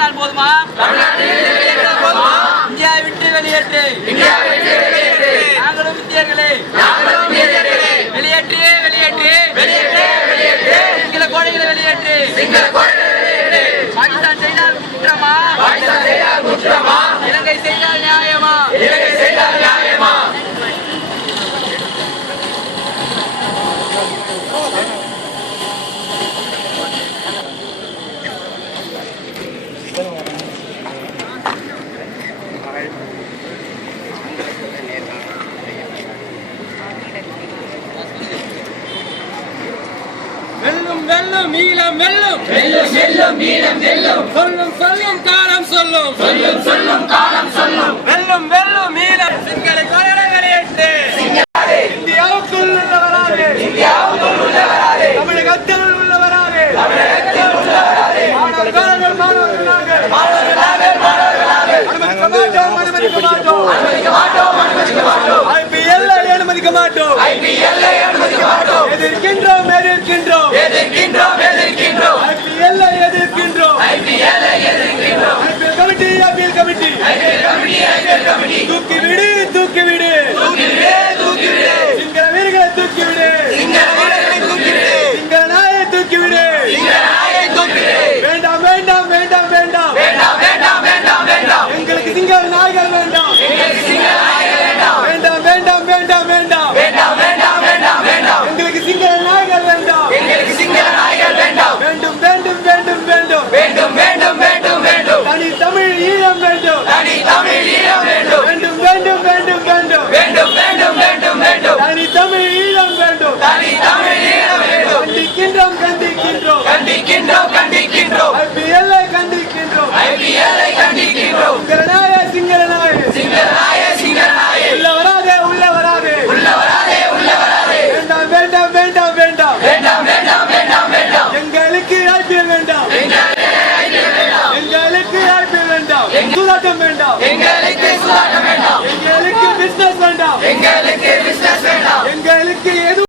வெளியேறினால் போதுமா? இந்தியா விட்டு வெளியேற்று. நாங்களும் இந்தியர்களே. வெளியேற்று வெளியேற்று. சிங்கள கோடைகளை வெளியேற்று. வெல்லும் வெல்லும் ஈழம் வெல்லும் வெல்லும் வெல்லும் வீரம் வெல்லும் சொல்லும் சொல்லும் காலம் சொல்லும். சொல்லும் சொல்லும் காலம் சொல்லும். வெல்லும் வெல்லும் ஈழம் சிங்கள கொலைகளை வெளியேற்று இந்தியாவுக்குள் உள்ளவராது தமிழகத்தில் உள்ளவராது மாணவர்கள் மாணவர்களாக அனுமதிக்க மாட்டோம் அனுமதிக்க மாட்டோம். IPL ஐ அனுமதிக்க மாட்டோம். IPL ஐ அனுமதிக்க மாட்டோம். எதிர்க்கின்றோம் எதிர்க்கின்றோம். எதிர்க்கின்றோம் எதிர்க்கின்றோம். ஐபிஎல் எதிர்க்கின்றோம். IPL எதிர்க்கின்றோம். IPL committee IPL committee. IPL committee IPL committee. Rabbim de சூதாட்டம் வேண்டாம். எங்களை சூதாட்டம் வேண்டாம்.